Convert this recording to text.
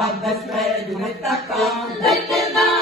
of the spread with the crown.